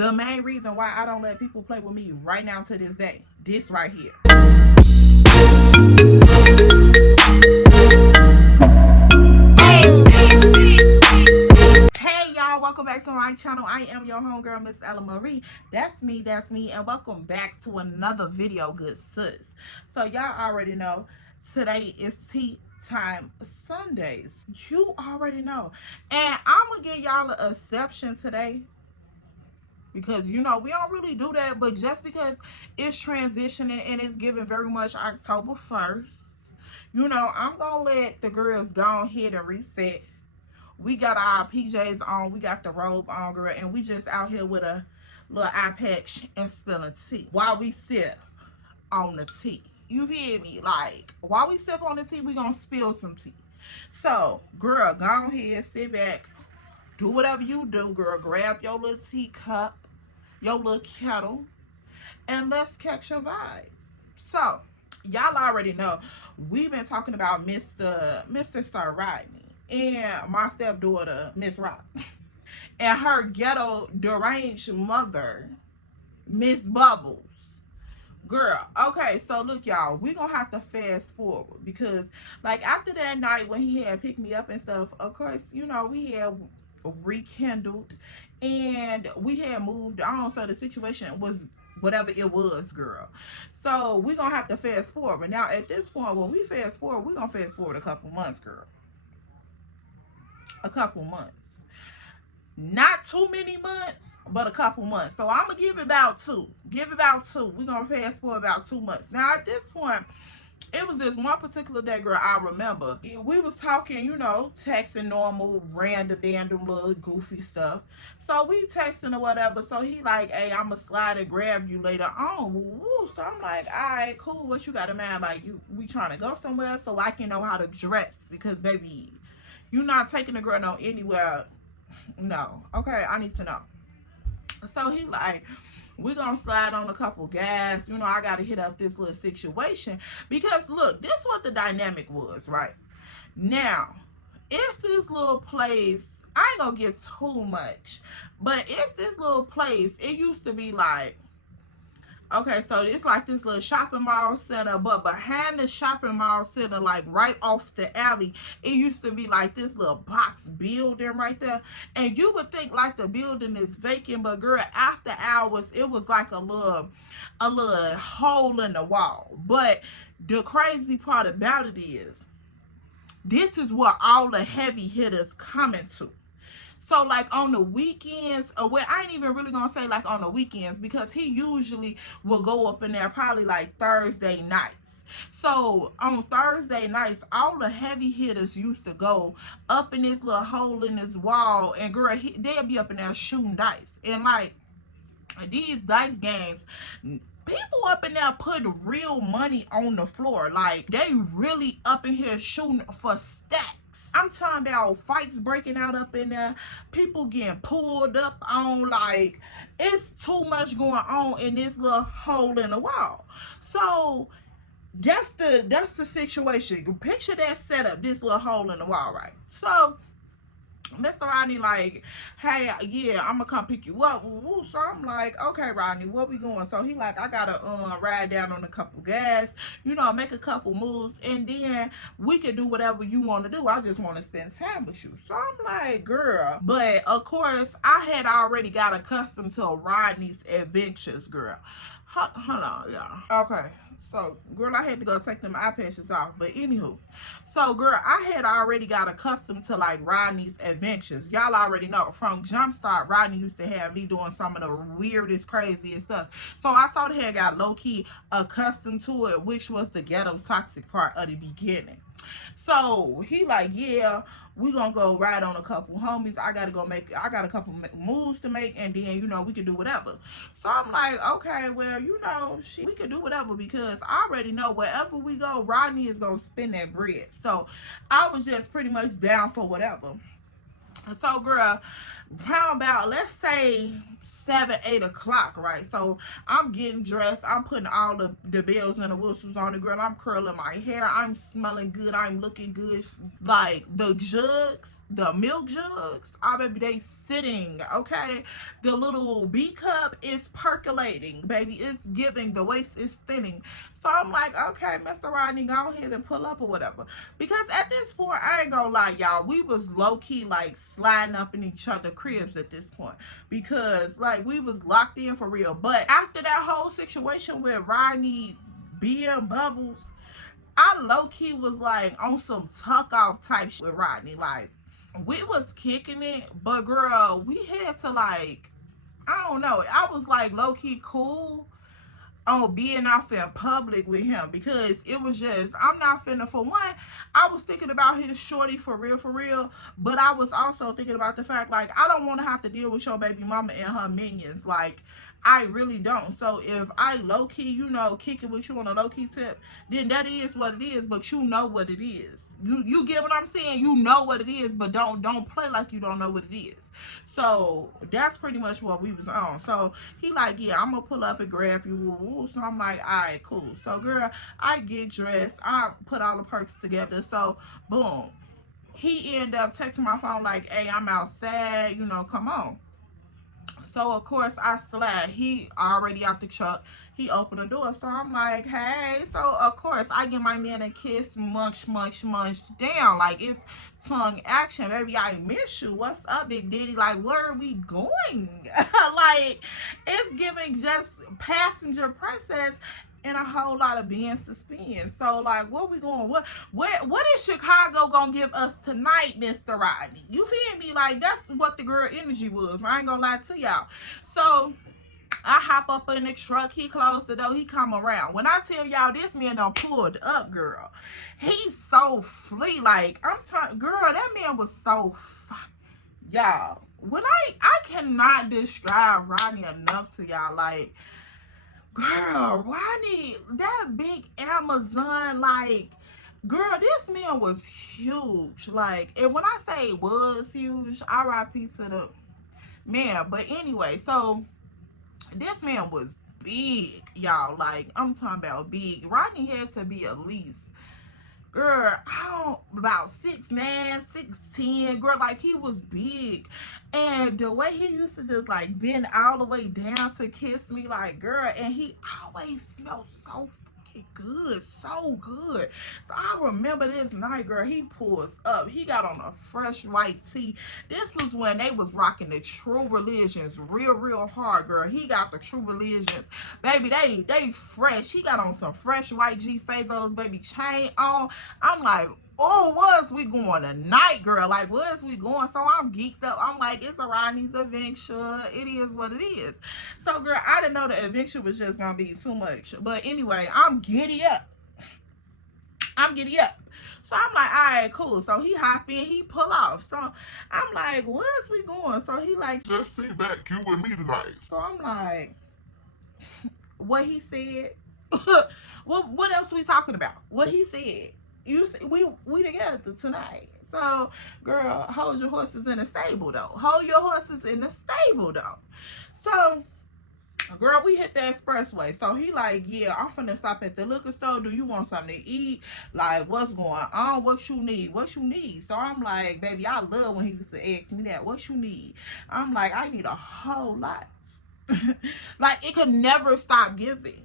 the main reason why I don't let people play with me right now to this day. This right here. Hey y'all, welcome back to my channel. I am your homegirl, Miss Ella Marie. That's me, and welcome back to another video, good sis. So y'all already know today is tea time Sundays. You already know. And I'm gonna give y'all an exception today, because you know we don't really do that, but just because it's transitioning and it's giving very much October 1st, you know, I'm gonna let the girls go ahead and reset. We got our PJs on, we got the robe on, girl, and we just out here with a little eye patch and spilling tea while we sip on the tea. You hear me? Like, while we sip on the tea, we gonna spill some tea. So girl, go ahead, sit back, do whatever you do, girl. Grab your little teacup, your little kettle, and let's catch your vibe. So y'all already know we've been talking about Mr. Star Rodney and my stepdaughter, Miss Rock, and her ghetto deranged mother, Miss Bubbles. Girl, okay, so look, y'all, we gonna have to fast forward, because like after that night when he had picked me up and stuff, of course, you know, we had rekindled and we had moved on, so the situation was whatever it was, girl. So we gonna have to fast forward. Now at this point, when we fast forward, we gonna fast forward a couple months, girl. A couple months. Not too many months, but a couple months. So I'm gonna give it about two. Give it about two. We're gonna fast forward about 2 months. Now at this point, it was this one particular day, girl, I remember. We was talking, you know, texting normal, random, little goofy stuff. So we texting or whatever. So he like, hey, I'ma slide and grab you later on. Woo. So I'm like, all right, cool. What you got in mind? Like, we trying to go somewhere so I can know how to dress, because baby, you not taking a girl no anywhere. No. Okay, I need to know. So he like, we gonna slide on a couple guys. You know, I gotta hit up this little situation, because look, this what the dynamic was, right? Now, it's this little place. I ain't gonna get too much, but it's this little place. It used to be like, okay, so it's like this little shopping mall center, but behind the shopping mall center, like right off the alley, it used to be like this little box building right there. And you would think like the building is vacant, but girl, after hours, it was like a little hole in the wall. But the crazy part about it is, this is what all the heavy hitters coming to. So like on the weekends, or well, I ain't even really gonna say like on the weekends, because he usually will go up in there probably like Thursday nights. So on Thursday nights, all the heavy hitters used to go up in this little hole in this wall, and girl, they'll be up in there shooting dice. And like these dice games, people up in there put real money on the floor. Like they really up in here shooting for stacks. I'm talking about fights breaking out up in there, people getting pulled up on. Like, it's too much going on in this little hole in the wall. So that's the situation. Picture that setup, this little hole in the wall, right? So Mr. Rodney like, hey, yeah, I'm gonna come pick you up. So I'm like, okay, Rodney, where we going? So he like, I gotta ride down on a couple guys, you know, make a couple moves, and then we can do whatever you want to do. I just want to spend time with you. So I'm like, girl. But of course, I had already got accustomed to Rodney's adventures, girl. Hold on, y'all. Okay. So, girl, I had to go take them eye patches off. But anywho, so, girl, I had already got accustomed to, like, Rodney's adventures. Y'all already know. From Jumpstart, Rodney used to have me doing some of the weirdest, craziest stuff. So, I sort of had got low-key accustomed to it, which was the ghetto toxic part of the beginning. So, he like, yeah, we gonna go ride on a couple homies. I got a couple moves to make, and then, you know, we can do whatever. So I'm like, okay, well, you know, we can do whatever, because I already know wherever we go, Rodney is gonna spend that bread. So I was just pretty much down for whatever. So, girl, round about, let's say 7, 8 o'clock, right? So I'm getting dressed, I'm putting all the bells and the whistles on the girl, I'm curling my hair, I'm smelling good, I'm looking good. Like the jugs, the milk jugs, oh baby, they sitting, okay? The little B cup is percolating, baby. It's giving, the waist is thinning. So I'm like, okay, Mr. Rodney, go ahead and pull up or whatever. Because at this point, I ain't gonna lie, y'all, we was low-key like sliding up in each other's cribs at this point. Because like we was locked in for real. But after that whole situation with Rodney being Bubbles, I low-key was like on some tuck off type shit with Rodney. Like, we was kicking it, but girl, we had to like, I don't know, I was like low-key cool on being out in public with him, because it was just, I'm not finna, for one, I was thinking about his shorty for real, but I was also thinking about the fact, like, I don't want to have to deal with your baby mama and her minions. Like, I really don't. So if I low-key, you know, kick it with you on a low-key tip, then that is what it is, but you know what it is. You get what I'm saying? You know what it is, but don't play like you don't know what it is. So that's pretty much what we was on. So he like, yeah, I'm gonna pull up and grab you. So I'm like, all right, cool. So girl, I get dressed, I put all the perks together. So boom, he ended up texting my phone like, hey, I'm outside, you know, come on. So of course I slide. He already out the truck. He opened the door. So I'm like, hey. So of course I give my man a kiss, munch down. Like, it's tongue action, baby. I miss you. What's up, Big Daddy? Like, where are we going? Like, it's giving just passenger princess and a whole lot of being suspended. So like, what we going? What is Chicago gonna give us tonight, Mr. Rodney? You feel me? Like, that's what the girl energy was. I ain't gonna lie to y'all. So I hop up in the truck. He closed the door. He come around. When I tell y'all, this man done pulled up, girl. He's so flea. Like, I'm telling, girl, that man was so y'all. When I cannot describe Rodney enough to y'all. Like, girl, Rodney, that big Amazon, like, girl, this man was huge. Like, and when I say was huge, R.I.P. to the man. But anyway, so this man was big, y'all. Like, I'm talking about big. Rodney had to be at least, girl, about 6'9", 6'10", girl, like, he was big. And the way he used to just like bend all the way down to kiss me, like, girl, and he always smelled so fucking good, so good. So I remember this night, girl, he pulls up. He got on a fresh white tee. This was when they was rocking the True Religions real hard, girl. He got the True Religions, baby. They fresh. He got on some fresh white G Fazos, baby, chain on. I'm like, oh, where's we going tonight, girl? Like, where's we going? So I'm geeked up. I'm like, it's a Rodney's adventure. It is what it is. So, girl, I didn't know the adventure was just going to be too much. But anyway, I'm giddy up. So I'm like, all right, cool. So he hop in, he pull off. So I'm like, where's we going? So he like, just sit back, you with me tonight. So I'm like, what he said? what else we talking about? What he said? You see, we together tonight. So, girl, hold your horses in the stable, though. Hold your horses in the stable, though. So, girl, we hit the expressway. So he like, yeah, I'm finna stop at the liquor store. Do you want something to eat? Like, what's going on? What you need? So I'm like, baby, I love when he used to ask me that. What you need? I'm like, I need a whole lot. Like, it could never stop giving.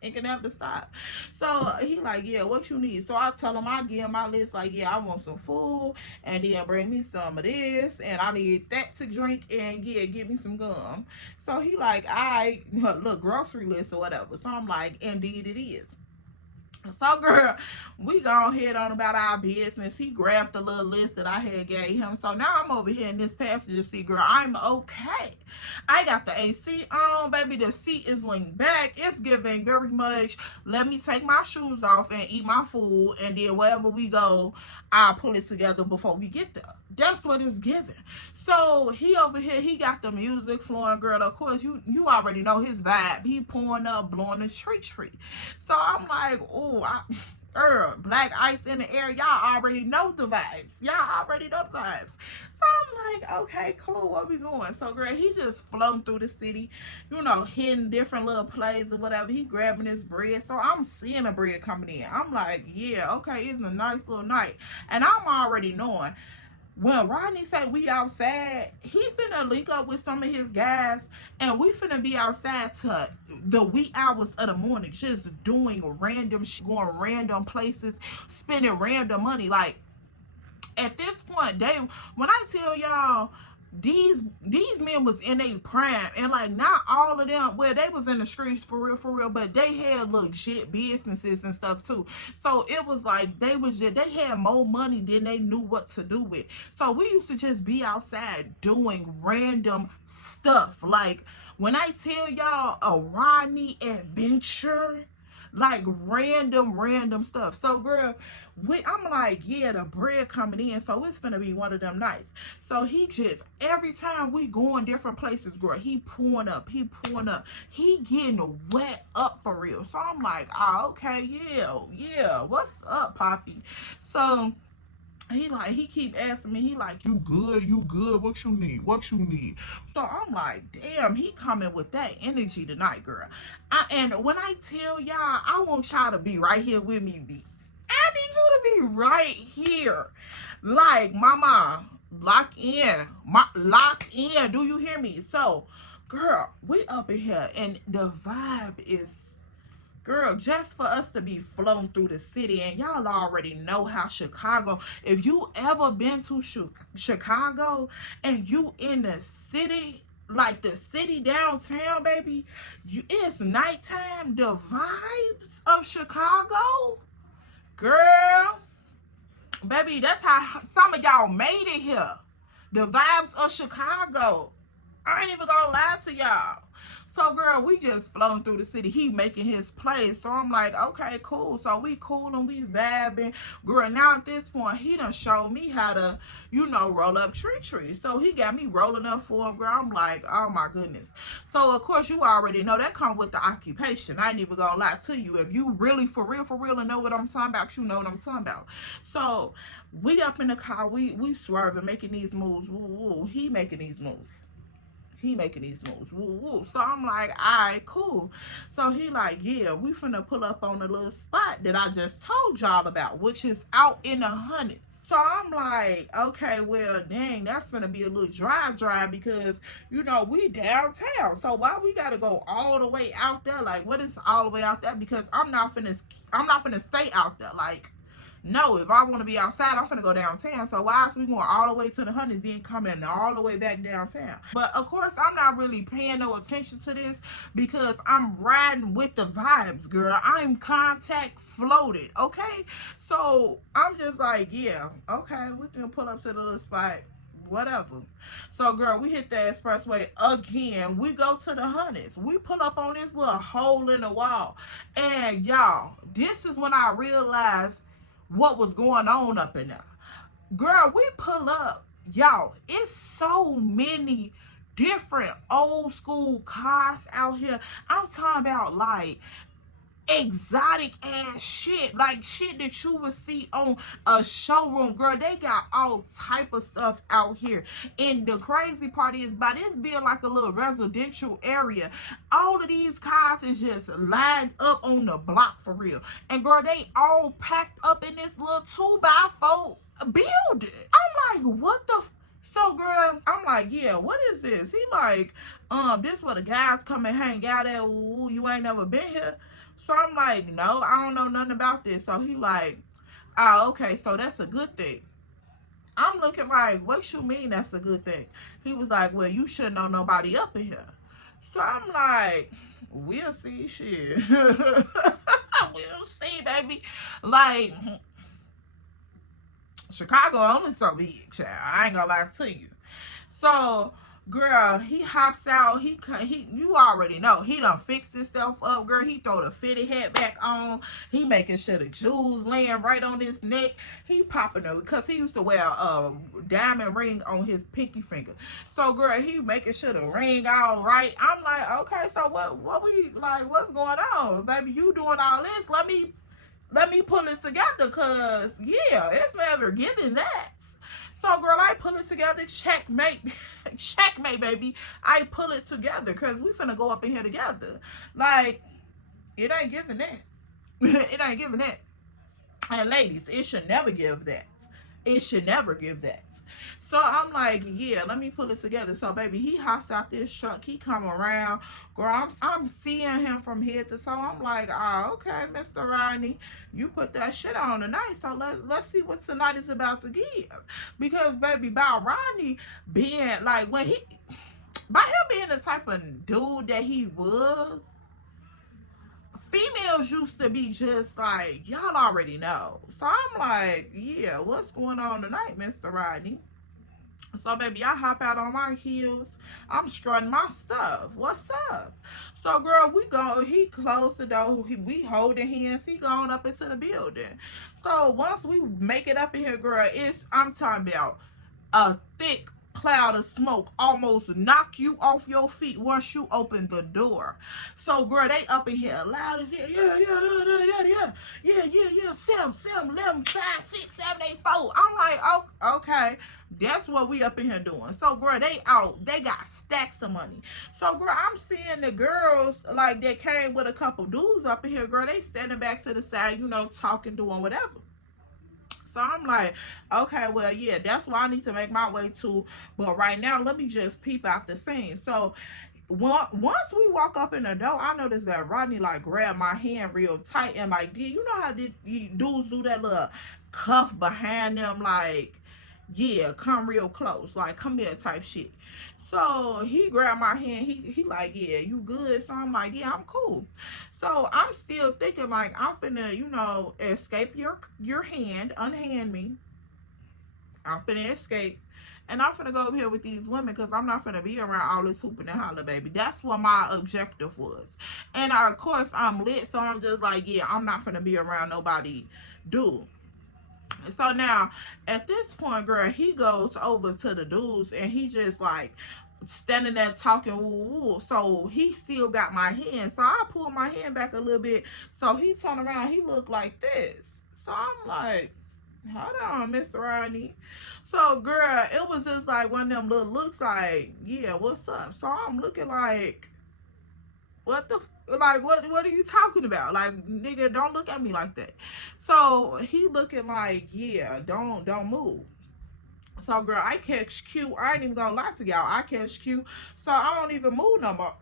It can never stop. So he like, yeah, what you need? So I tell him, I give him my list, like, yeah, I want some food, and then bring me some of this, and I need that to drink, and yeah, give me some gum. So he like, I look, grocery list or whatever. So I'm like, indeed it is. So, girl, we gonna head on about our business. He grabbed the little list that I had gave him. So now I'm over here in this passenger seat, girl. I'm okay. I got the AC on, baby. The seat is leaned back. It's giving very much, let me take my shoes off and eat my food, and then wherever we go, I'll pull it together before we get there. That's what it's giving. So he over here, he got the music flowing, girl. Of course, you already know his vibe. He pouring up, blowing the tree. So I'm like, oh, girl, black ice in the air. Y'all already know the vibes. So I'm like, okay, cool, where we going? So, girl, he just floating through the city, you know, hitting different little plays or whatever. He grabbing his bread. So I'm seeing the bread coming in. I'm like, yeah, okay, it's a nice little night. And I'm already knowing, when Rodney said we outside, he finna link up with some of his guys, and we finna be outside to the wee hours of the morning, just doing random going random places, spending random money. Like, at this point, when I tell y'all, these men was in a prime, and like, not all of them, well, they was in the streets for real, but they had legit businesses and stuff too. So it was like they had more money than they knew what to do with. So we used to just be outside doing random stuff. Like, when I tell y'all a Rodney adventure, like random stuff. So girl, I'm like, yeah, the bread coming in, so it's gonna be one of them nights. So he just, every time we going different places, girl, he pouring up, he getting wet up for real. So I'm like, oh, okay, yeah, what's up, Poppy? So he keep asking me, he like, you good, what you need? So I'm like, damn, he coming with that energy tonight, girl. And when I tell y'all, I want y'all to be right here with me, I need you to be right here. Like, mama, lock in. Lock in. Do you hear me? So, girl, we up in here, and the vibe is, girl, just for us to be flown through the city. And y'all already know how Chicago, if you ever been to Chicago and you in the city, like the city downtown, baby, it's nighttime. The vibes of Chicago, girl, baby, that's how some of y'all made it here. The vibes of Chicago. I ain't even gonna lie to y'all. So, girl, we just floating through the city. He making his play. So I'm like, okay, cool. So we cool and we vibing. Girl, now at this point, he done showed me how to, roll up tree. So he got me rolling up for him, girl. I'm like, oh my goodness. So of course you already know that come with the occupation. I ain't even gonna lie to you. If you really for real and know what I'm talking about, you know what I'm talking about. So we up in the car, we swerving, making these moves. Woo, woo. He making these moves. Woo, woo. So I'm like, all right, cool. So he like, yeah, we finna pull up on a little spot that I just told y'all about, which is out in the hundreds. So I'm like, okay, well, dang, that's gonna be a little drive because, we downtown. So why we gotta go all the way out there? Like, what is all the way out there? Because I'm not finna stay out there. Like, no, if I want to be outside, I'm finna go downtown. So why is we going all the way to the hundreds, then coming all the way back downtown? But of course, I'm not really paying no attention to this because I'm riding with the vibes, girl. I'm contact floated, okay? So I'm just like, yeah, okay, we can pull up to the little spot, whatever. So, girl, we hit the expressway again. We go to the hundreds. We pull up on this little hole in the wall. And y'all, this is when I realized what was going on up in there. Girl, we pull up. Y'all, it's so many different old school cars out here. I'm talking about like exotic ass shit, like shit that you would see on a showroom. Girl, they got all type of stuff out here, and the crazy part is, by this being like a little residential area, all of these cars is just lined up on the block for real. And girl, they all packed up in this little 2x4 building. I'm like, what the so, girl, I'm like, yeah, what is this? He like, this where the guys come and hang out at. Ooh, you ain't never been here. So I'm like, no, I don't know nothing about this. So he like, oh, okay, so that's a good thing. I'm looking like, what you mean that's a good thing? He was like, well, you shouldn't know nobody up in here. So I'm like, we'll see, shit. We'll see, baby. Like, Chicago only so big, child. I ain't gonna lie to you. So, girl, he hops out. He you already know. He done fixed himself up, girl. He throw the fitted hat back on. He making sure the jewels laying right on his neck. He popping them because he used to wear a diamond ring on his pinky finger. So, girl, he making sure the ring all right. I'm like, okay, so what we like? What's going on, baby? You doing all this? Let me pull it together, cause yeah, it's never given that. So, girl, I pull it together. Checkmate. Checkmate, baby. I pull it together because we finna go up in here together. Like, it ain't giving that. It ain't giving that. And ladies, it should never give that. It should never give that. So I'm like, yeah, let me pull it together. So baby, he hops out this truck. He come around. Girl, I'm seeing him from head to toe. I'm like, oh, okay, Mr. Rodney, you put that shit on tonight. So let's see what tonight is about to give. Because baby, by Rodney being like by him being the type of dude that he was, females used to be just like, y'all already know. So I'm like, yeah, what's going on tonight, Mr. Rodney? So baby, I hop out on my heels. I'm strutting my stuff. What's up? So girl, we go. He closed the door. We holding hands. He going up into the building. So once we make it up in here, girl, I'm talking about a thick cloud of smoke almost knock you off your feet once you open the door. So girl, they up in here loud as hell. Yeah. 7, 11, 5, 6, 7, 8, 4. I'm like, oh, okay. That's what we up in here doing. So girl, they out. They got stacks of money. So girl, I'm seeing the girls like they came with a couple dudes up in here. Girl, they standing back to the side, talking, doing whatever. So I'm like, okay, well, yeah, that's why I need to make my way to. But right now, let me just peep out the scene. So once we walk up in the door, I noticed that Rodney like grabbed my hand real tight and like, you know how these dudes do that little cuff behind them, like, yeah, come real close, like come here type shit. So he grabbed my hand. He like, yeah, you good? So I'm like, yeah, I'm cool. So I'm still thinking like I'm finna, escape your hand, unhand me. I'm finna escape. And I'm finna go over here with these women because I'm not finna be around all this hooping and holler, baby. That's what my objective was. And of course, I'm lit, so I'm just like, yeah, I'm not finna be around nobody, dude. So now, at this point, girl, he goes over to the dudes and he just like standing there talking woo woo. So he still got my hand. So I pull my hand back a little bit. So he turned around, he looked like this. So I'm like, hold on, Mr. Rodney. So girl, it was just like one of them little looks like, yeah, what's up? So I'm looking like, what the like what are you talking about? Like, nigga, don't look at me like that. So he looking like, yeah, don't move. So girl, I catch Q. I ain't even gonna lie to y'all. I catch Q. So I don't even move no more.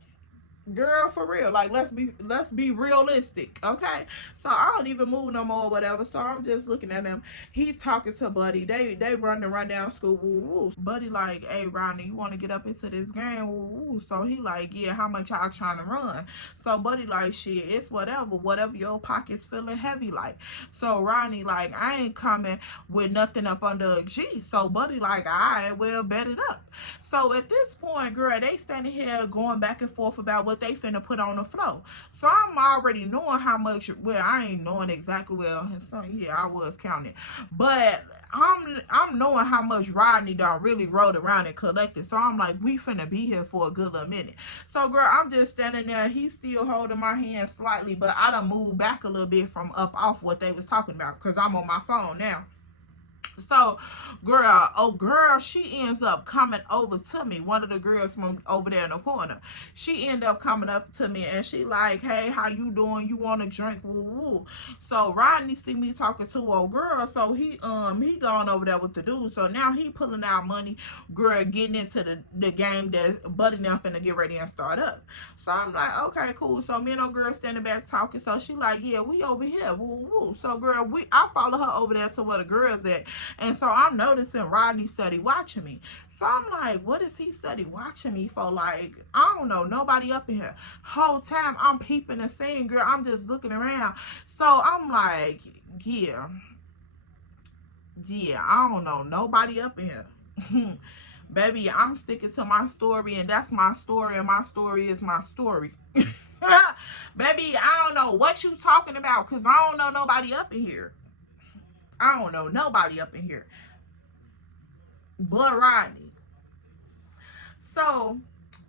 Girl, for real, like let's be realistic, okay? So I don't even move no more or whatever. So I'm just looking at him. He talking to Buddy. They run down school. Woo woo. Buddy like, hey Rodney, you want to get up into this game? Woo woo. So he like, yeah, how much y'all trying to run? So Buddy like, shit, it's whatever your pockets feeling heavy like. So Rodney like, I ain't coming with nothing up under a G. So Buddy like, all right, well, bet it up. So at this point, girl, they standing here going back and forth about what they finna put on the floor. So I'm already knowing how much, well, I ain't knowing exactly, well, so yeah, I was counting. But I'm knowing how much Rodney done really rode around and collected. So I'm like, we finna be here for a good little minute. So girl, I'm just standing there. He's still holding my hand slightly, but I done moved back a little bit from up off what they was talking about because I'm on my phone now. So, girl, she ends up coming over to me. One of the girls from over there in the corner. She ended up coming up to me and she like, hey, how you doing? You want a drink? Woo woo. So Rodney see me talking to old girl. So he going over there with the dude. So now he pulling out money, girl, getting into the game that Buddy now finna get ready and start up. So I'm like, okay, cool. So me and old girl standing back talking. So she like, yeah, we over here. Woo woo. So girl, I follow her over there to where the girls at. And so I'm noticing Rodney study watching me. So I'm like, what is he study watching me for? Like, I don't know, nobody up in here. Whole time I'm peeping and seeing, girl, I'm just looking around. So I'm like, yeah, I don't know, nobody up in here. Baby, I'm sticking to my story, and that's my story, and my story is my story. Baby, I don't know what you talking about, because I don't know nobody up in here. I don't know nobody up in here but Rodney. So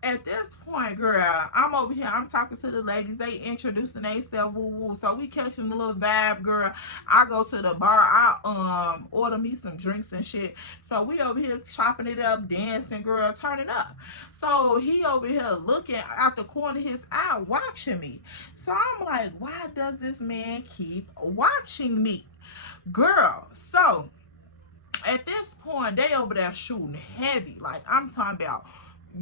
at this point, girl, I'm over here. I'm talking to the ladies. They introducing themselves. Woo woo. So we catching a little vibe, girl. I go to the bar. I order me some drinks and shit. So we over here chopping it up, dancing, girl, turning up. So he over here looking out the corner of his eye, watching me. So I'm like, why does this man keep watching me? Girl, so At this point, they over there shooting heavy. Like, I'm talking about,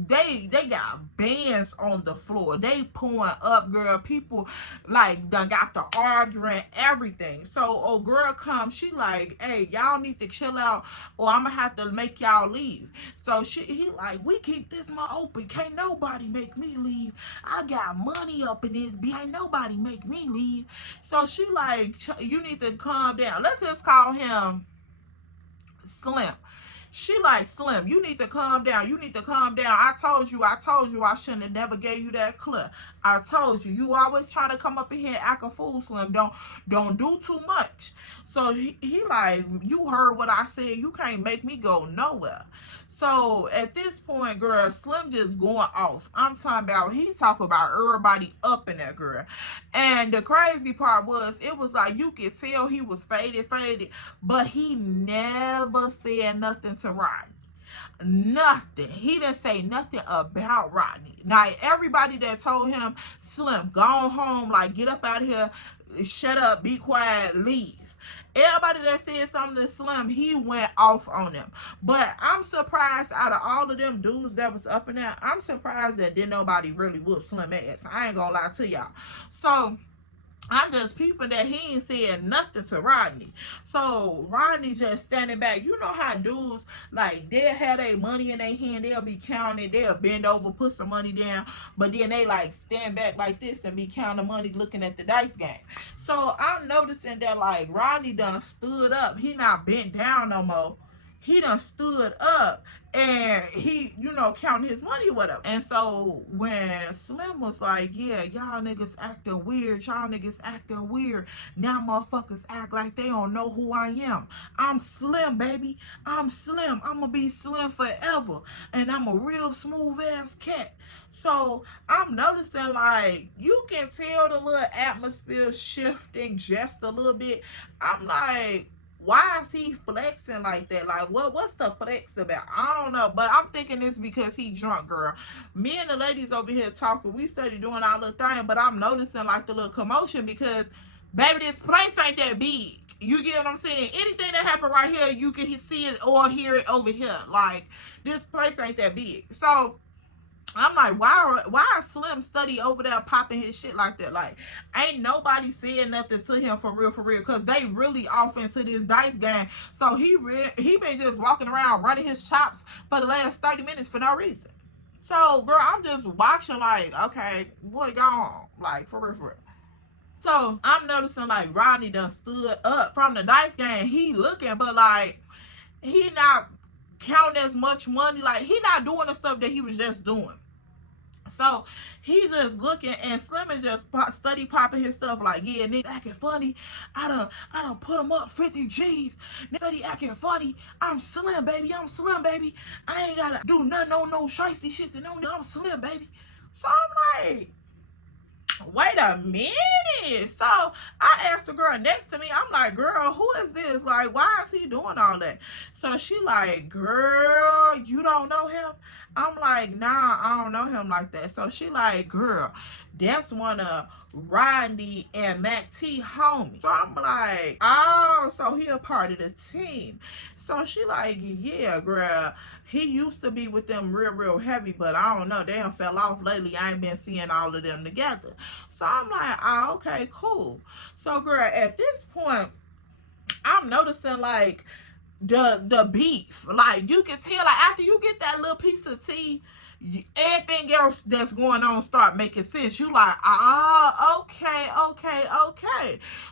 they got bands on the floor. They pouring up, girl. People like done got the arguing, everything. So old girl comes, she like, hey, y'all need to chill out, or I'ma have to make y'all leave. So he like, we keep this mouth open. Can't nobody make me leave. I got money up in this bitch. Ain't nobody make me leave. So she like, you need to calm down. Let's just call him Slim. She like, Slim, you need to calm down. You need to calm down. I told you I shouldn't have never gave you that clip. I told you. You always trying to come up in here and act a fool, Slim. Don't do too much. So he like, you heard what I said. You can't make me go nowhere. So at this point, girl, Slim just going off. I'm talking about, he talk about everybody up in that, girl. And the crazy part was, it was like you could tell he was faded, but he never said nothing to Rodney. Nothing. He didn't say nothing about Rodney. Now, everybody that told him, Slim, go home, like, get up out of here, shut up, be quiet, leave. Everybody that said something to Slim, he went off on them. But I'm surprised, out of all of them dudes that was up in there, I'm surprised that didn't nobody really whoop Slim ass. I ain't gonna lie to y'all. So I'm just peeping that he ain't said nothing to Rodney. So Rodney just standing back. You know how dudes, like, they'll have their money in their hand, they'll be counting, they'll bend over, put some money down, but then they like stand back like this and be counting money, looking at the dice game. So I'm noticing that, like, Rodney done stood up. He not bent down no more. He done stood up and he, counting his money with him. And so when Slim was like, yeah, y'all niggas acting weird, now motherfuckers act like they don't know who I am. I'm Slim, baby. I'm Slim. I'm gonna be Slim forever. And I'm a real smooth ass cat. So I'm noticing, like, you can tell the little atmosphere shifting just a little bit. I'm like, why is he flexing like that? Like, what's the flex about? I don't know, but I'm thinking it's because he drunk, girl. Me and the ladies over here talking, we steady doing our little thing, but I'm noticing, like, the little commotion because, baby, this place ain't that big. You get what I'm saying? Anything that happen right here, you can see it or hear it over here. Like, this place ain't that big. So I'm like, why is Slim study over there popping his shit like that? Like, ain't nobody saying nothing to him for real, because they really off into this dice game. So he been just walking around running his chops for the last 30 minutes for no reason. So, girl, I'm just watching like, okay, boy, go on. Like, for real. So, I'm noticing, like, Rodney done stood up from the dice game. He looking, but, like, he not counting as much money. Like, he not doing the stuff that he was just doing. So he's just looking, and Slim is just study popping his stuff like, yeah, nigga acting funny. I done put him up 50 G's. Nigga study acting funny. I'm Slim, baby. I ain't gotta do nothing on no shiesty shit to know I'm Slim, baby. So I'm like, wait a minute. So I asked the girl next to me, I'm like, girl, who is this? Like, why is he doing all that? So she like, girl, you don't know him? I'm like, nah, I don't know him like that. So she like, girl, that's one of Rodney and Mac T homies. So I'm like, oh, so he a part of the team. So she like, yeah, girl, he used to be with them real heavy, but I don't know, they done fell off lately. I ain't been seeing all of them together. So I'm like, oh, okay, cool. So, girl, at this point, I'm noticing, like, the beef. Like, you can tell, like, after you get that little piece of tea, everything else that's going on start making sense. You like, okay.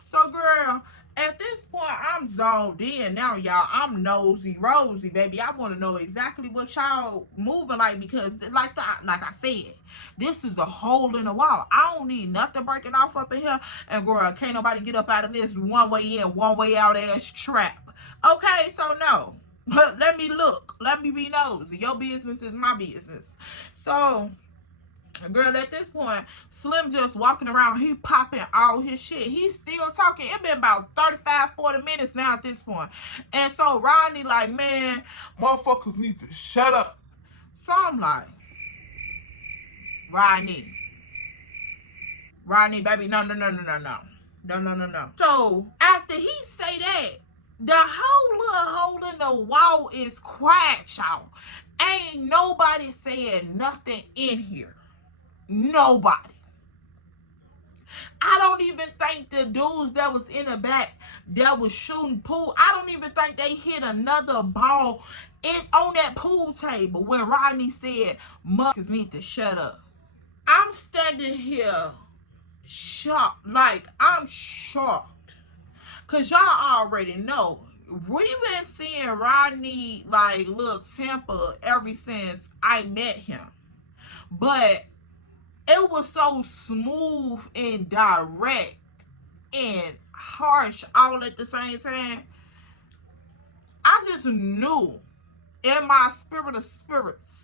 So, girl, at this point, I'm zoned in now, y'all. I'm nosy Rosie, baby. I want to know exactly what y'all moving like, because like I said, this is a hole in the wall. I don't need nothing breaking off up in here. And girl, can't nobody get up out of this one way in, one way out ass trap. Okay, so no. But let me look. Let me be nosy. Your business is my business. So, girl, at this point, Slim just walking around, he popping all his shit. He's still talking. It been about 35, 40 minutes now at this point. And so Rodney like, man, motherfuckers need to shut up. So I'm like, Rodney, baby, no. So after he say that, The whole little hole in the wall is quiet, y'all. Ain't nobody saying nothing in here. Nobody. I don't even think the dudes that was in the back that was shooting pool, I don't even think they hit another ball on that pool table when Rodney said, "Muckers need to shut up." I'm standing here shocked. Like, I'm shocked. Because y'all already know, we've been seeing Rodney, like, little temper ever since I met him. But it was so smooth and direct and harsh all at the same time. I just knew in my spirit of spirits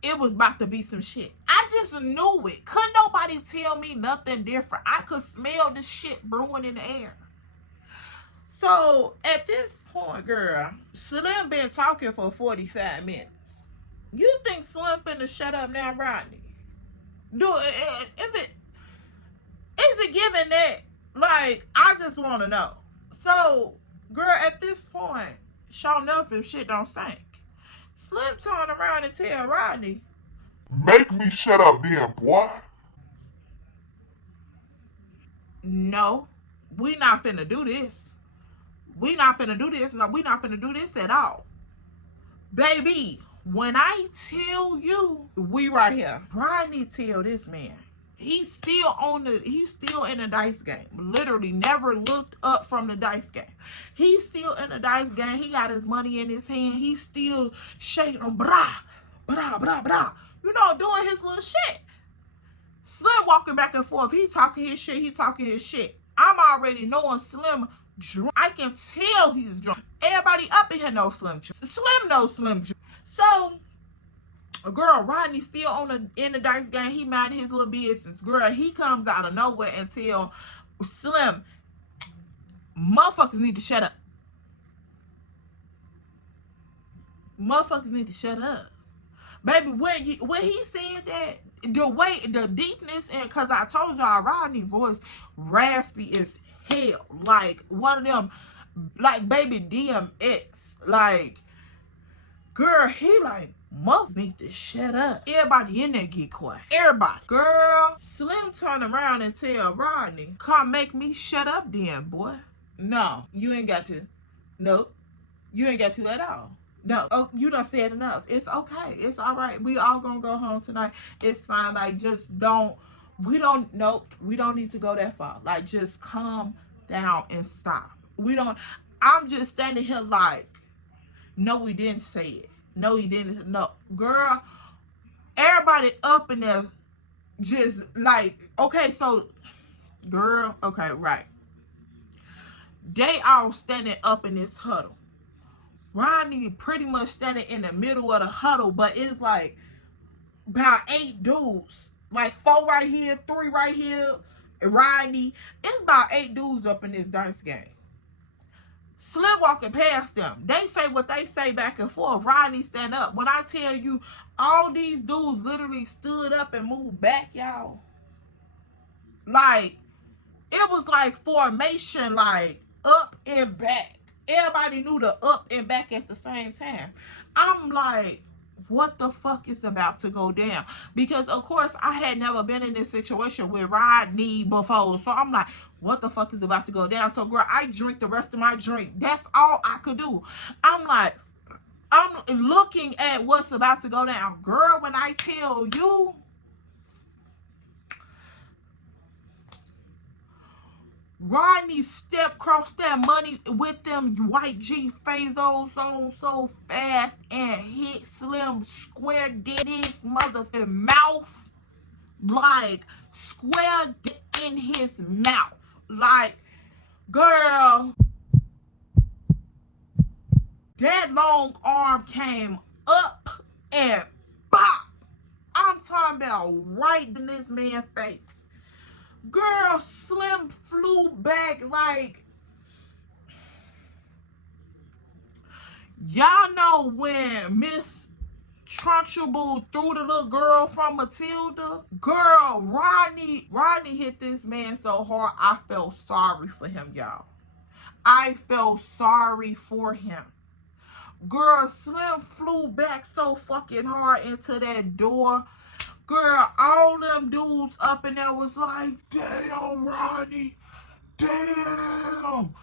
it was about to be some shit. I just knew it. Couldn't nobody tell me nothing different. I could smell the shit brewing in the air. So at this point, girl, Slim been talking for 45 minutes. You think Slim finna shut up now, Rodney? Do it if it is it given that? Like, I just want to know. So, girl, at this point, sure enough, if shit don't stink, Slim turn around and tell Rodney, Make me shut up then, boy. "No, we not finna do this. We not finna do this. No, we not finna do this at all. Baby, when I tell you, we right here." Rodney tell this man, he's still in the dice game. Literally never looked up from the dice game. He's still in the dice game. He got his money in his hand. He's still shaking them, brah, brah, brah, brah. You know, doing his little shit. Slim walking back and forth. He talking his shit. I'm already knowing Slim drunk. I can tell he's drunk. Everybody up in here knows Slim drunk. Slim knows Slim drunk. So, girl, Rodney still in the dice game. He mind his little business. Girl, he comes out of nowhere and tell Slim, "Motherfuckers need to shut up. Motherfuckers need to shut up." Baby, when he said that, the deepness, and because I told y'all, Rodney's voice raspy as hell. Like one of them, like baby DMX. Like, girl, he like, "Motherfuckers need to shut up." Everybody in there get quiet. Everybody. Girl, Slim turn around and tell Rodney, "Come make me shut up then, boy." "No, you ain't got to. Nope. You ain't got to at all. No, oh, you done said enough. It's okay. It's all right. We all gonna go home tonight. It's fine. Like, just we don't need to go that far. Like, just calm down and stop. I'm just standing here like, no, we didn't say it. No, he didn't. No, girl, everybody up in there just like, okay, so, girl, okay, right. They all standing up in this huddle. Rodney pretty much standing in the middle of the huddle, but it's like about 8 dudes. Like 4 right here, 3 right here, and Rodney. It's about 8 dudes up in this dice game. Slim walking past them. They say what they say back and forth. Rodney stand up. When I tell you, all these dudes literally stood up and moved back, y'all. Like, it was like formation, like up and back. Everybody knew the up and back at the same time. I'm like, what the fuck is about to go down? Because, of course, I had never been in this situation with Rodney before. So I'm like, what the fuck is about to go down? So, girl, I drink the rest of my drink. That's all I could do. I'm like, I'm looking at what's about to go down. Girl, when I tell you, Rodney stepped across that money with them white G Fazos on so fast and hit Slim square dead in his motherfucking mouth. Like, square in his mouth. Like, girl, that long arm came up and bop. I'm talking about right in this man's face. Girl, Slim flew back like, y'all know when Miss Trunchbull threw the little girl from Matilda? Girl, Rodney hit this man so hard, I felt sorry for him, y'all. I felt sorry for him. Girl, Slim flew back so fucking hard into that door. Girl, all them dudes up in there was like, damn, Ronnie, damn.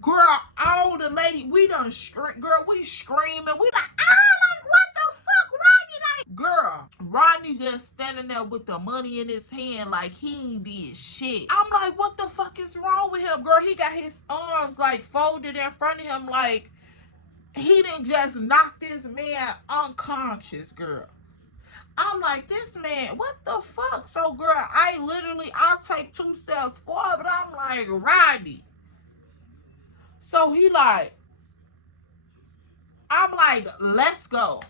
Girl, all the lady, we done scream. Girl, we screaming. We like, like, what the fuck, Ronnie? Like, girl, Ronnie just standing there with the money in his hand like he ain't did shit. I'm like, what the fuck is wrong with him? Girl, he got his arms like folded in front of him like he didn't just knock this man unconscious, girl. I'm like, this man, what the fuck? So, girl, I'll take 2 steps forward, but I'm like, Rodney. So he like, I'm like, let's go.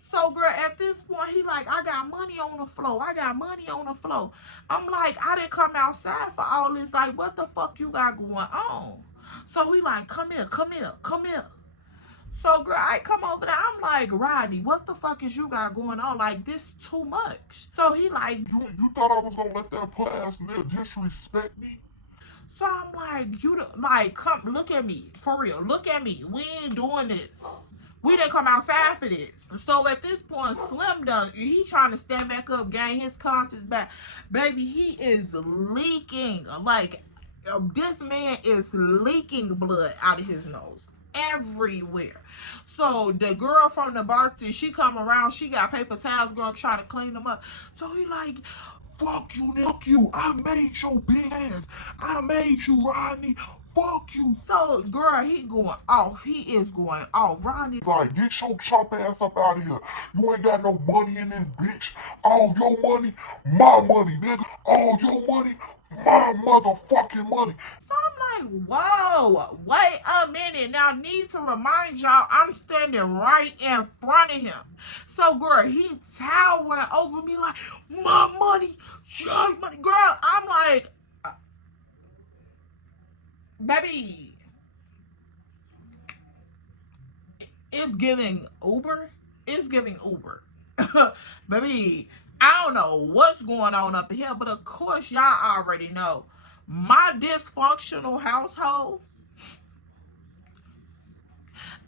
So, girl, at this point, he like, I got money on the floor. I got money on the floor. I'm like, I didn't come outside for all this. Like, what the fuck you got going on? So he like, come here, come here, come here. So, girl, I come over there. I'm like, Rodney, what the fuck is you got going on? Like, this too much. So he like, You thought I was gonna let that put ass nigga disrespect me? so I'm like, like, come, look at me. For real, look at me. We ain't doing this. We didn't come outside for this. So at this point, Slim done, he trying to stand back up, gain his conscience back. Baby, he is leaking. Like, this man is leaking blood out of his nose everywhere. So the girl from the bar, she come around, she got paper towels, girl, trying to clean them up. So he like, fuck you, fuck you. I made your big ass. I made you, Rodney. Fuck you. So, girl, he going off. He is going off. Rodney, like, get your chop ass up out of here. You ain't got no money in this bitch. All your money, my money, nigga. All your money, my motherfucking money. So I'm like, whoa, wait a minute. Now, need to remind y'all, I'm standing right in front of him. So, girl, he towering over me like, my money, your money. Girl, I'm like, baby, it's giving Uber. It's giving Uber. Baby, I don't know what's going on up here, but of course, y'all already know. My dysfunctional household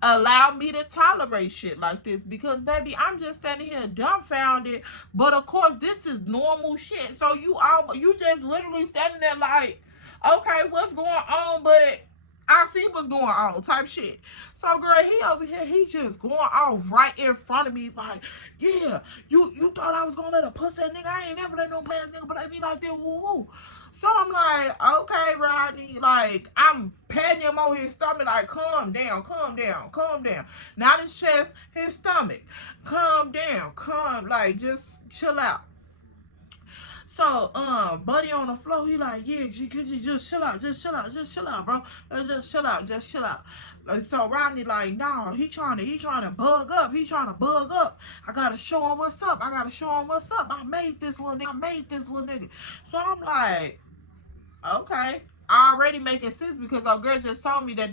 allow me to tolerate shit like this because, baby, I'm just standing here dumbfounded. But of course, this is normal shit. So you just literally standing there like, okay, what's going on? But I see what's going on, type shit. So, girl, he over here, he just going off right in front of me, like, yeah, you thought I was gonna let a pussy nigga? I ain't never let no bad nigga play me like that. Woo woo. So I'm like, okay, Rodney, like, I'm patting him on his stomach, like, calm down, calm down, calm down. Not his chest, his stomach. Calm down, calm, like, just chill out. So, buddy on the floor, he like, yeah, could you just chill out, just chill out, just chill out, bro. Just chill out, just chill out. So Rodney like, nah, he trying to bug up. He trying to bug up. I gotta show him what's up. I gotta show him what's up. I made this little nigga. So I'm like, okay. Already making sense because our girl just told me that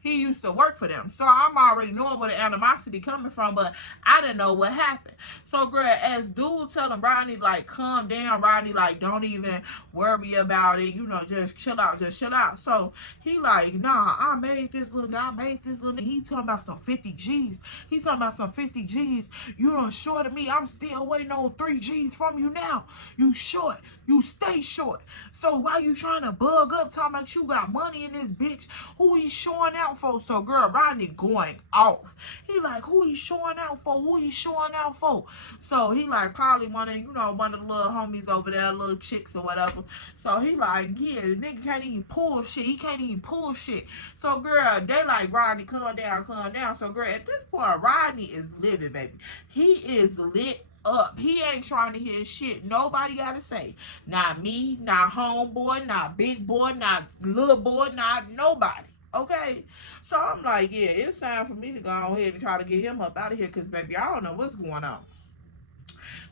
he used to work for them. So I'm already knowing where the animosity coming from, but I didn't know what happened. So, girl, as dude telling Rodney, like, calm down, Rodney, like, don't even worry about it, just chill out, just chill out. So he like, nah, I made this little nigga. He talking about some 50 G's. He talking about some 50 G's. You done short of me. I'm still waiting on 3 G's from you now. You short. You stay short. So why you trying to bug up talking about you got money in this bitch? Who he showing out for? So, girl, Rodney going off. He like, who he showing out for? Who he showing out for? So he like probably one of the little homies over there, little chicks or whatever. So he like, yeah, the nigga can't even pull shit. He can't even pull shit. So, girl, they like, Rodney, calm down, calm down. So, girl, at this point, Rodney is living, baby. He is lit up. He ain't trying to hear shit nobody gotta say. Not me, not homeboy, not big boy, not little boy, not nobody. Okay? So I'm like, yeah, it's time for me to go ahead and try to get him up out of here because, baby, I don't know what's going on.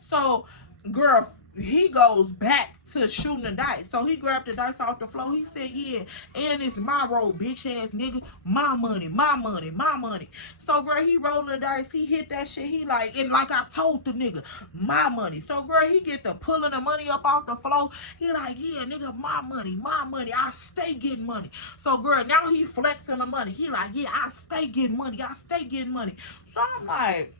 So, girl, he goes back to shooting the dice. So he grabbed the dice off the floor. He said, yeah, and it's my roll, bitch ass nigga. My money, my money, my money. So, girl, he rolling the dice. He hit that shit. He like, and like I told the nigga, my money. So, girl, he get the pulling the money up off the floor. He like, yeah, nigga, my money, my money. I stay getting money. So, girl, now he flexing the money. He like, yeah, I stay getting money. I stay getting money. So, I'm like,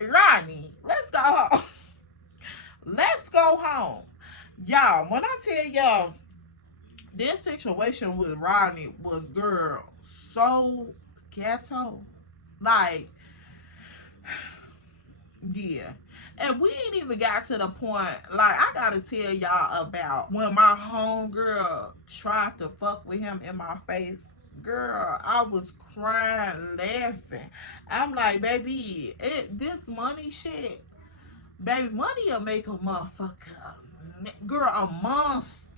Ronnie, let's go home. Let's go home. Y'all, when I tell y'all, this situation with Rodney was, girl, so ghetto. Like, yeah. And we ain't even got to the point, like, I gotta tell y'all about when my homegirl tried to fuck with him in my face. Girl, I was crying, laughing. I'm like, baby, this money shit, baby, money will make a motherfucker, girl, a monster.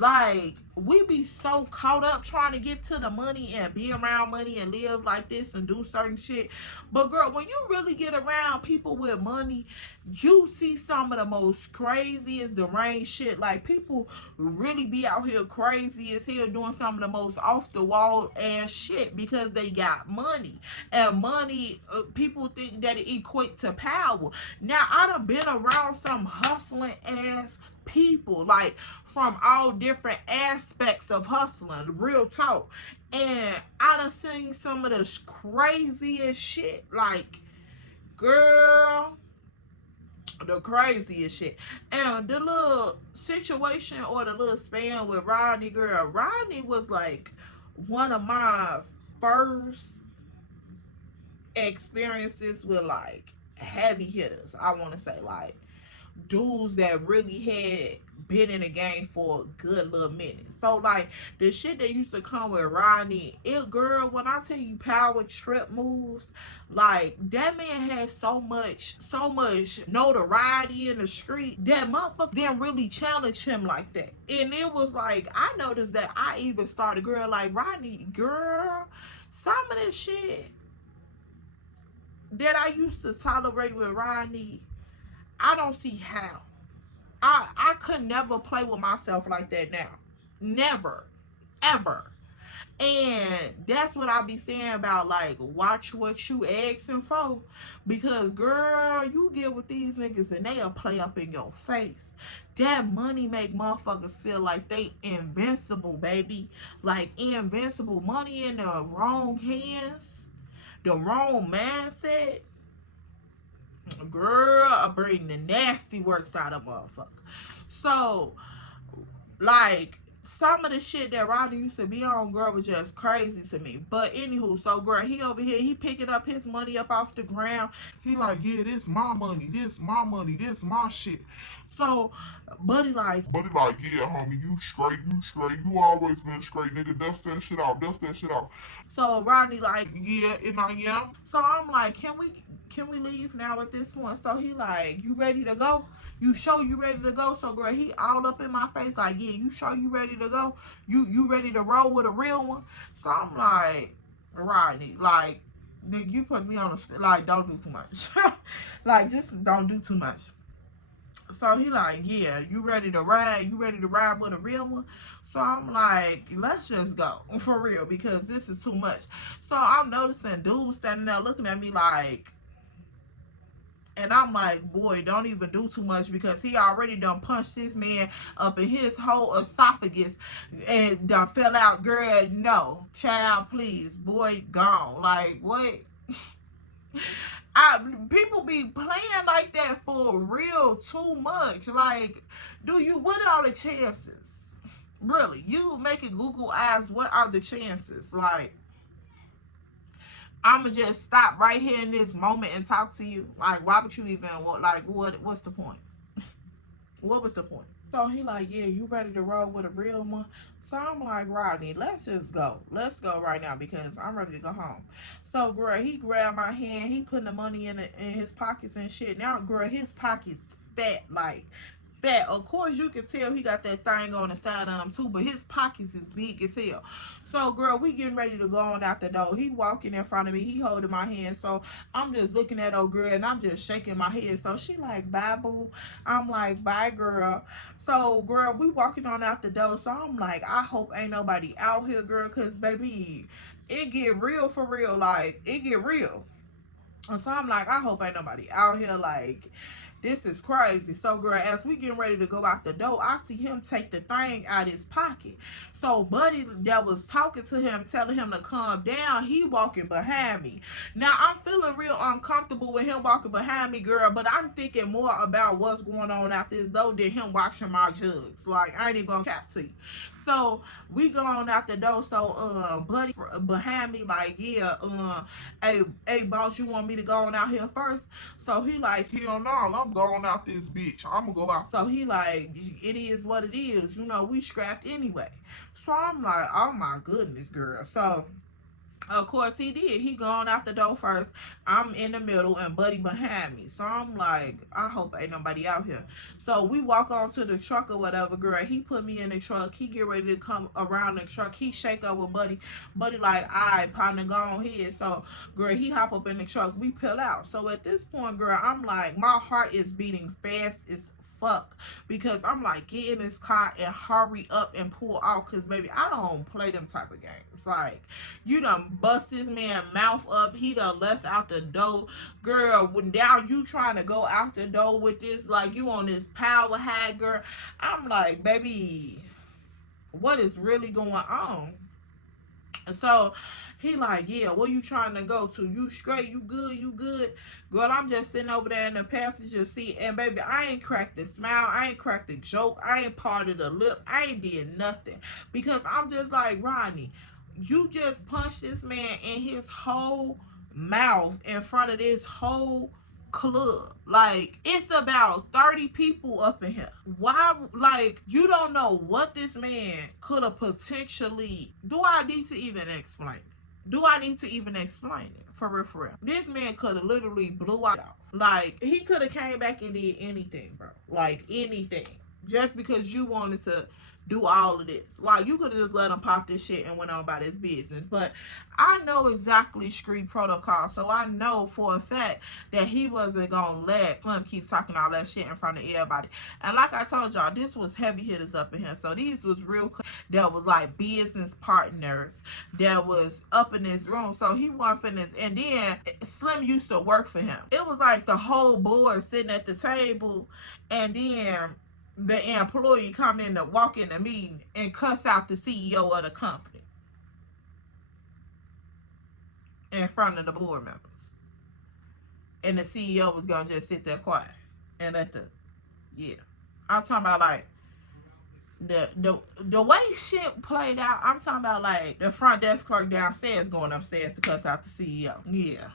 Like, we be so caught up trying to get to the money and be around money and live like this and do certain shit. But, girl, when you really get around people with money, you see some of the most craziest, deranged shit. Like, people really be out here crazy as hell doing some of the most off the wall ass shit because they got money. And money, people think that it equates to power. Now, I done been around some hustling ass people, like, from all different aspects of hustling, real talk. And I done seen some of the craziest shit, like, girl, the craziest shit. And the little situation or the little span with Rodney, girl, Rodney was like one of my first experiences with, like, heavy hitters, I want to say, like, dudes that really had been in the game for a good little minute. So, like, the shit that used to come with Rodney, it, girl, when I tell you power trip moves, like, that man had so much notoriety in the street that motherfucker didn't really challenge him like that. And it was like, I noticed that I even started, girl, like, Rodney, girl, some of this shit that I used to tolerate with Rodney, I don't see how. I could never play with myself like that now. Never. Ever. And that's what I be saying about, like, watch what you asking for. Because, girl, you get with these niggas and they'll play up in your face. That money make motherfuckers feel like they invincible, baby. Like, invincible. Money in the wrong hands, the wrong mindset, girl, I bring the nasty works out of motherfucker. So, like, some of the shit that Rodney used to be on, girl, was just crazy to me. But anywho, so, girl, he over here, he picking up his money up off the ground. He like, yeah, this my money, this my money, this my shit. So, Buddy like, yeah, homie, you straight, you always been straight, nigga, dust that shit out. So Rodney like, yeah, and I am. So I'm like, can we leave now at this point? So he like, you ready to go? You sure you ready to go? So, girl, he all up in my face like, yeah, you sure you ready to go? You ready to roll with a real one? So I'm like, Rodney, like, nigga, you put me on the, like, don't do too much. Like, just don't do too much. So he like, yeah, you ready to ride? You ready to ride with a real one? So I'm like, let's just go for real because this is too much. So I'm noticing dudes standing there looking at me like, and I'm like, boy, don't even do too much because he already done punched this man up in his whole esophagus and done fell out. Girl, no, child, please, boy, gone. Like, what? People be playing like that for real too much. Like, what are the chances? Really, you making Google eyes, what are the chances? Like, I'ma just stop right here in this moment and talk to you. Like, why would you even what's the point? What was the point? So he like, yeah, you ready to roll with a real one? So I'm like, Rodney, let's just go. Let's go right now because I'm ready to go home. So, girl, he grabbed my hand. He putting the money in his pockets and shit. Now, girl, his pockets fat, like fat. Of course, you can tell he got that thing on the side of him too, but his pockets is big as hell. So, girl, we getting ready to go on out the door. He walking in front of me. He holding my hand. So, I'm just looking at old girl and I'm just shaking my head. So, she like, bye, boo. I'm like, bye, girl. So, girl, we walking on out the door. So, I'm like, I hope ain't nobody out here, girl, because, baby, it get real for real. Like, it get real. And so I'm like, I hope ain't nobody out here. Like, this is crazy. So, girl, as we getting ready to go out the door, I see him take the thing out his pocket. So, buddy that was talking to him, telling him to calm down, he walking behind me. Now, I'm feeling real uncomfortable with him walking behind me, girl, but I'm thinking more about what's going on out this door than him washing my jugs. Like, I ain't even gonna cap to you. So, we go on out the door. So, buddy behind me, like, yeah, hey, boss, you want me to go on out here first? So he like, hell no, I'm going out this bitch. I'm gonna go out. So he like, it is what it is. You know, we scrapped anyway. So I'm like, oh my goodness, girl. So of course he did. He gone out the door first. I'm in the middle and Buddy behind me. So I'm like, I hope ain't nobody out here. So we walk on to the truck or whatever, girl. He put me in the truck. He get ready to come around the truck. He shake up with Buddy. Buddy like, all right, partner, go on here. So, girl, he hop up in the truck. We peel out. So at this point, girl, I'm like, my heart is beating fast as fuck, because I'm like, get in this car and hurry up and pull out, because baby, I don't play them type of games. Like, you done bust this man mouth up, he done left out the door, girl. When now you trying to go out the door with this, like, you on this power high, girl. I'm like, baby, what is really going on? And so he like, yeah, where you trying to go to? You straight? You good? You good? Girl, I'm just sitting over there in the passenger seat, and baby, I ain't cracked the smile. I ain't cracked the joke. I ain't parted the lip. I ain't did nothing, because I'm just like, Rodney, you just punched this man in his whole mouth in front of this whole club. Like, it's about 30 people up in here. Why? Like, you don't know what this man could have potentially. Do I need to even explain it? Do I need to even explain it? For real, for real. This man could have literally blew out. Like, he could have came back and did anything, bro. Like, anything. Just because you wanted to do all of this. Like, you could have just let him pop this shit and went on about his business. But I know exactly street protocol. So I know for a fact that he wasn't going to let Slim keep talking all that shit in front of everybody. And like I told y'all, this was heavy hitters up in here. So these was real, that was like business partners that was up in this room. So he wasn't finna, and then Slim used to work for him. It was like the whole board sitting at the table, and then the employee come in to walk in the meeting and cuss out the CEO of the company in front of the board members. And the CEO was gonna just sit there quiet and let the, yeah. I'm talking about like the way shit played out. I'm talking about like the front desk clerk downstairs going upstairs to cuss out the CEO. Yeah.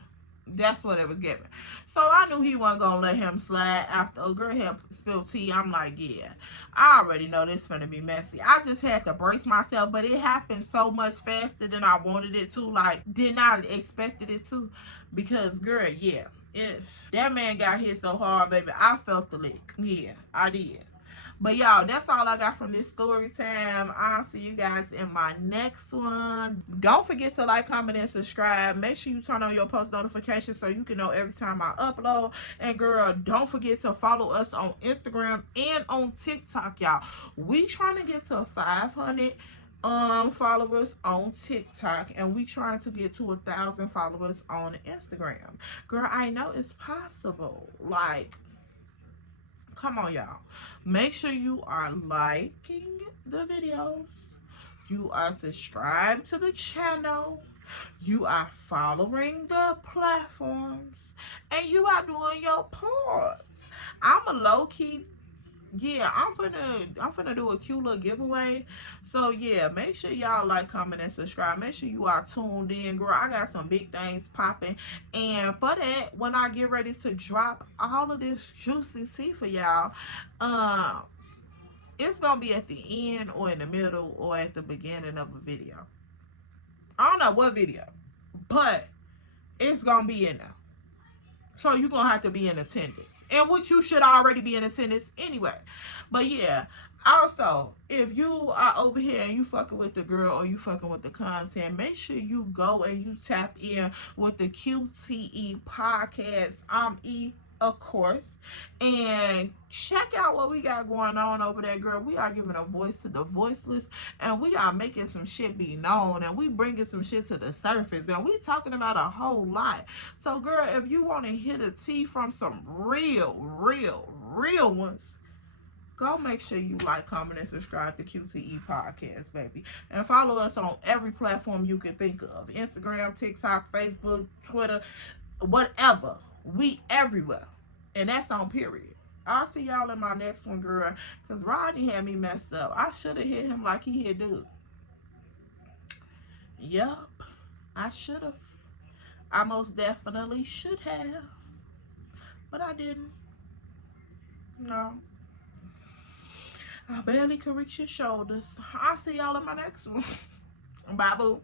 That's what it was giving. So I knew he wasn't gonna let him slide after a girl had spilled tea. I'm like, yeah, I already know this gonna be messy. I just had to brace myself, but it happened so much faster than I wanted it to. Like, did not expected it to, because girl, yeah, it's that man got hit so hard, baby. I felt the lick. Yeah, I did. But y'all, that's all I got from this story time. I'll see you guys in my next one. Don't forget to like, comment, and subscribe. Make sure you turn on your post notifications so you can know every time I upload. And girl, don't forget to follow us on Instagram and on TikTok, y'all. We trying to get to 500 followers on TikTok, and we trying to get to 1,000 followers on Instagram. Girl, I know it's possible. Like, come on, y'all. Make sure you are liking the videos. You are subscribed to the channel. You are following the platforms. And you are doing your parts. I'm a low-key, yeah, I'm gonna do a cute little giveaway. So yeah, make sure y'all like, comment, and subscribe. Make sure you are tuned in, girl. I got some big things popping, and for that, when I get ready to drop all of this juicy tea for y'all, it's gonna be at the end or in the middle or at the beginning of a video. I don't know what video, but it's gonna be in there. So you're gonna have to be in attendance. in which you should already be in a sentence anyway. But yeah, also, if you are over here and you fucking with the girl or you fucking with the content, make sure you go and you tap in with the QTE podcast. I'm E, of course, and check out what we got going on over there, girl. We are giving a voice to the voiceless, and we are making some shit be known, and we bringing some shit to the surface, and we talking about a whole lot. So, girl, if you want to hear the tea from some real ones, go make sure you like, comment, and subscribe to QTE Podcast, baby. And follow us on every platform you can think of. Instagram, TikTok, Facebook, Twitter, whatever. We everywhere. And that's on period. I'll see y'all in my next one, girl. Because Rodney had me messed up. I should have hit him like he hit dude. Yup. I should have. I most definitely should have. But I didn't. No. I barely could reach your shoulders. I'll see y'all in my next one. Bye, boo.